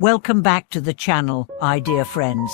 Welcome back to the channel, my dear friends.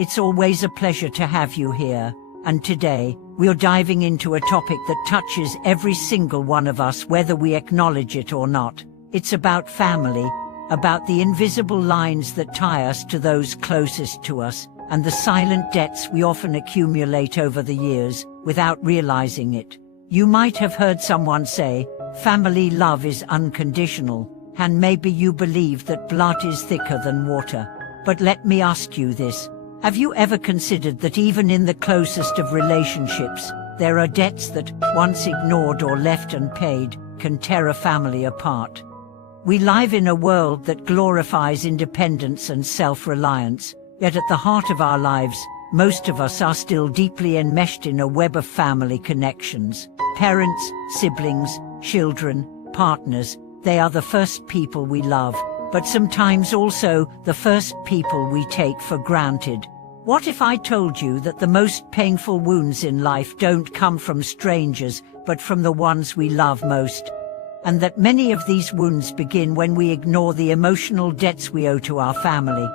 It's always a pleasure to have you here, and today, we're diving into a topic that touches every single one of us whether we acknowledge it or not. It's about family, about the invisible lines that tie us to those closest to us, and the silent debts we often accumulate over the years, without realizing it. You might have heard someone say, family love is unconditional, and maybe you believe that blood is thicker than water. But let me ask you this. Have you ever considered that even in the closest of relationships, there are debts that, once ignored or left unpaid, can tear a family apart? We live in a world that glorifies independence and self-reliance, yet at the heart of our lives, most of us are still deeply enmeshed in a web of family connections. Parents, siblings, children, partners, they are the first people we love, but sometimes also the first people we take for granted. What if I told you that the most painful wounds in life don't come from strangers, but from the ones we love most? And that many of these wounds begin when we ignore the emotional debts we owe to our family.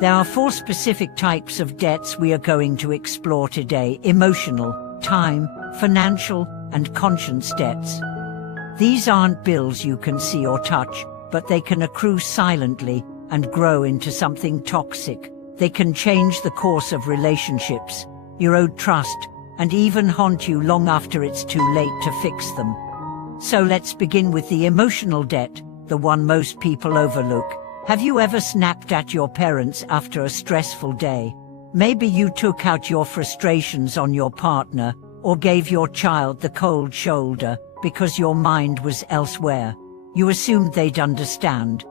There are 4 specific types of debts we are going to explore today: emotional, time, financial, and conscience debts. These aren't bills you can see or touch, but they can accrue silently and grow into something toxic. They can change the course of relationships, erode trust, and even haunt you long after it's too late to fix them. So let's begin with the emotional debt, the one most people overlook. Have you ever snapped at your parents after a stressful day? Maybe you took out your frustrations on your partner, or gave your child the cold shoulder, because your mind was elsewhere. You assumed they'd understand.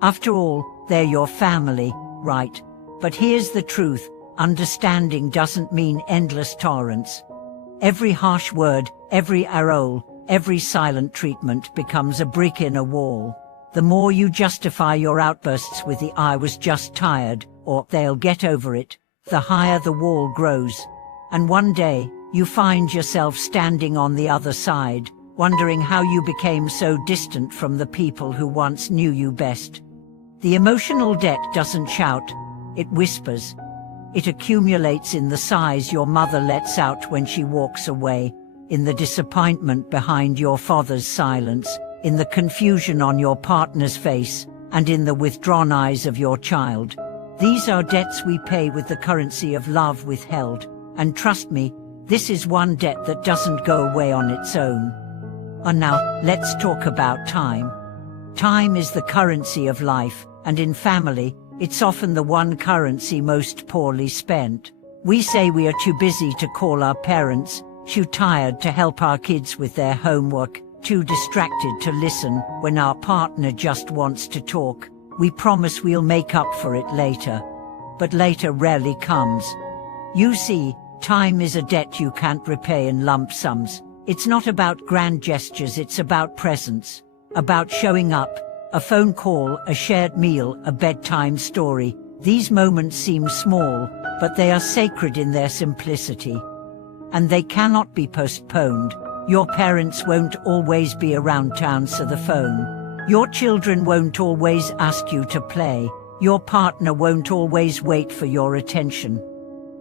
After all, they're your family, right? But here's the truth: understanding doesn't mean endless tolerance. Every harsh word, every arrow, every silent treatment becomes a brick in a wall. The more you justify your outbursts with the "I was just tired," or "they'll get over it," the higher the wall grows. And one day, you find yourself standing on the other side, wondering how you became so distant from the people who once knew you best. The emotional debt doesn't shout, it whispers. It accumulates in the sighs your mother lets out when she walks away, in the disappointment behind your father's silence, in the confusion on your partner's face, and in the withdrawn eyes of your child. These are debts we pay with the currency of love withheld, and trust me, this is one debt that doesn't go away on its own. And now, let's talk about time. Time is the currency of life, and in family, it's often the one currency most poorly spent. We say we are too busy to call our parents, too tired to help our kids with their homework, too distracted to listen when our partner just wants to talk. We promise we'll make up for it later. But later rarely comes. You see, time is a debt you can't repay in lump sums. It's not about grand gestures, it's about presence. About showing up. A phone call, a shared meal, a bedtime story. These moments seem small, but they are sacred in their simplicity. And they cannot be postponed. Your parents won't always be around to answer the phone. Your children won't always ask you to play. Your partner won't always wait for your attention.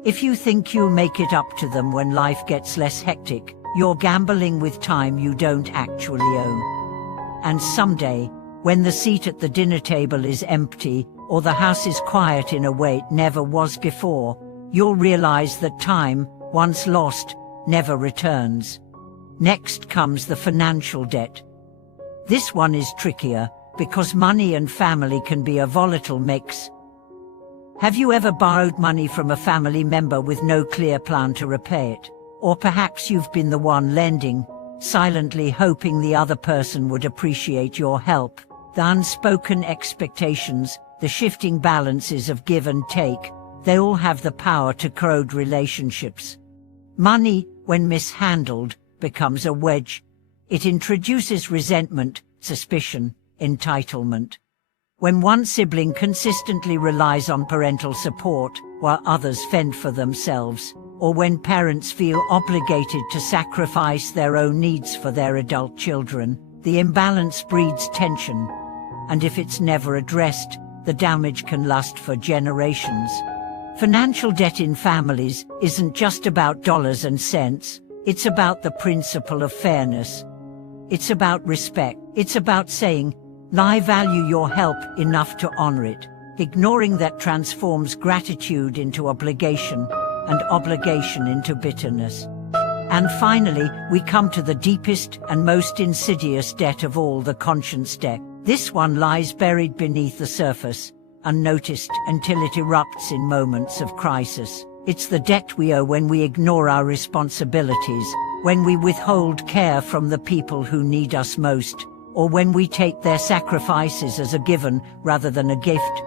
If you think you'll make it up to them when life gets less hectic, you're gambling with time you don't actually own. And someday, when the seat at the dinner table is empty, or the house is quiet in a way it never was before, you'll realize that time, once lost, never returns. Next comes the financial debt. This one is trickier, because money and family can be a volatile mix. Have you ever borrowed money from a family member with no clear plan to repay it? Or perhaps you've been the one lending, silently hoping the other person would appreciate your help. The unspoken expectations, the shifting balances of give and take, they all have the power to corrode relationships. Money, when mishandled, becomes a wedge. It introduces resentment, suspicion, entitlement. When one sibling consistently relies on parental support, while others fend for themselves, or when parents feel obligated to sacrifice their own needs for their adult children, the imbalance breeds tension. And if it's never addressed, the damage can last for generations. Financial debt in families isn't just about dollars and cents, it's about the principle of fairness. It's about respect. It's about saying, I value your help enough to honor it. Ignoring that transforms gratitude into obligation, and obligation into bitterness. And finally, we come to the deepest and most insidious debt of all, the conscience debt. This one lies buried beneath the surface, unnoticed until it erupts in moments of crisis. It's the debt we owe when we ignore our responsibilities, when we withhold care from the people who need us most, or when we take their sacrifices as a given rather than a gift.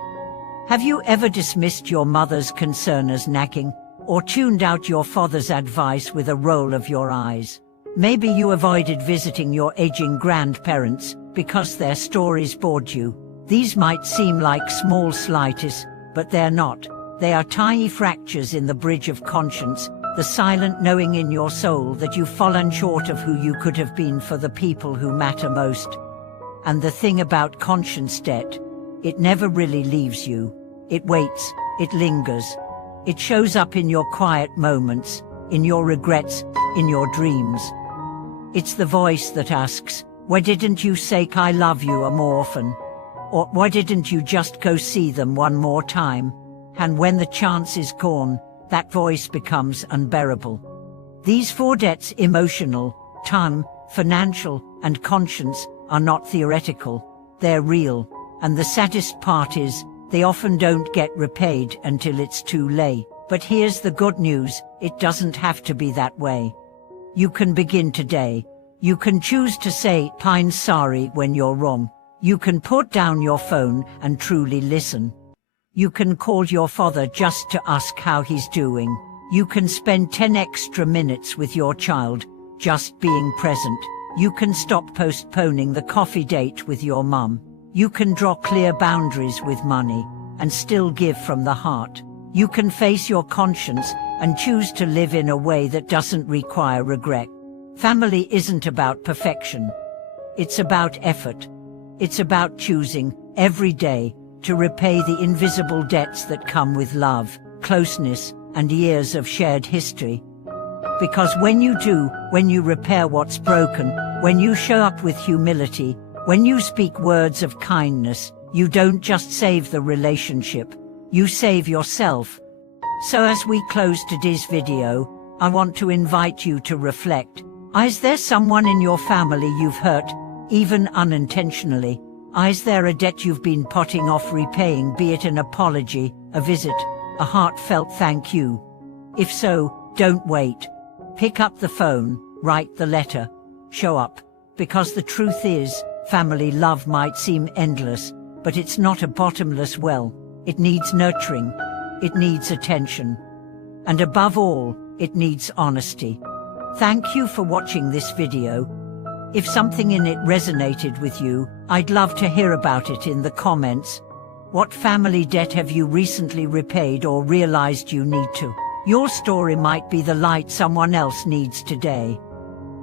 Have you ever dismissed your mother's concern as nagging, or tuned out your father's advice with a roll of your eyes? Maybe you avoided visiting your aging grandparents because their stories bored you. These might seem like small slights, but they're not. They are tiny fractures in the bridge of conscience, the silent knowing in your soul that you've fallen short of who you could have been for the people who matter most. And the thing about conscience debt, it never really leaves you. It waits, it lingers. It shows up in your quiet moments, in your regrets, in your dreams. It's the voice that asks, why didn't you say I love you more often? Or why didn't you just go see them one more time? And when the chance is gone, that voice becomes unbearable. These four debts, emotional, time, financial, and conscience, are not theoretical. They're real. And the saddest part is, they often don't get repaid until it's too late. But here's the good news, it doesn't have to be that way. You can begin today. You can choose to say, I'm sorry when you're wrong. You can put down your phone and truly listen. You can call your father just to ask how he's doing. You can spend 10 extra minutes with your child, just being present. You can stop postponing the coffee date with your mum. You can draw clear boundaries with money, and still give from the heart. You can face your conscience and choose to live in a way that doesn't require regret. Family isn't about perfection. It's about effort. It's about choosing, every day, to repay the invisible debts that come with love, closeness, and years of shared history. Because when you do, when you repair what's broken, when you show up with humility, when you speak words of kindness, you don't just save the relationship, you save yourself. So as we close today's video, I want to invite you to reflect. Is there someone in your family you've hurt, even unintentionally? Is there a debt you've been putting off repaying, be it an apology, a visit, a heartfelt thank you? If so, don't wait. Pick up the phone, write the letter, show up. Because the truth is, family love might seem endless, but it's not a bottomless well. It needs nurturing. It needs attention. And above all, it needs honesty. Thank you for watching this video. If something in it resonated with you, I'd love to hear about it in the comments. What family debt have you recently repaid or realized you need to? Your story might be the light someone else needs today.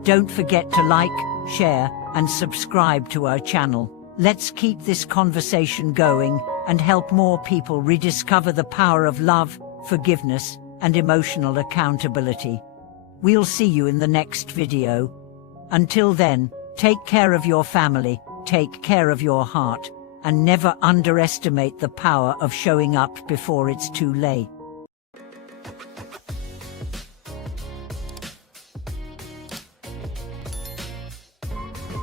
Don't forget to like, share, and subscribe to our channel. Let's keep this conversation going and help more people rediscover the power of love, forgiveness, and emotional accountability. We'll see you in the next video. Until then, take care of your family, take care of your heart, and never underestimate the power of showing up before it's too late.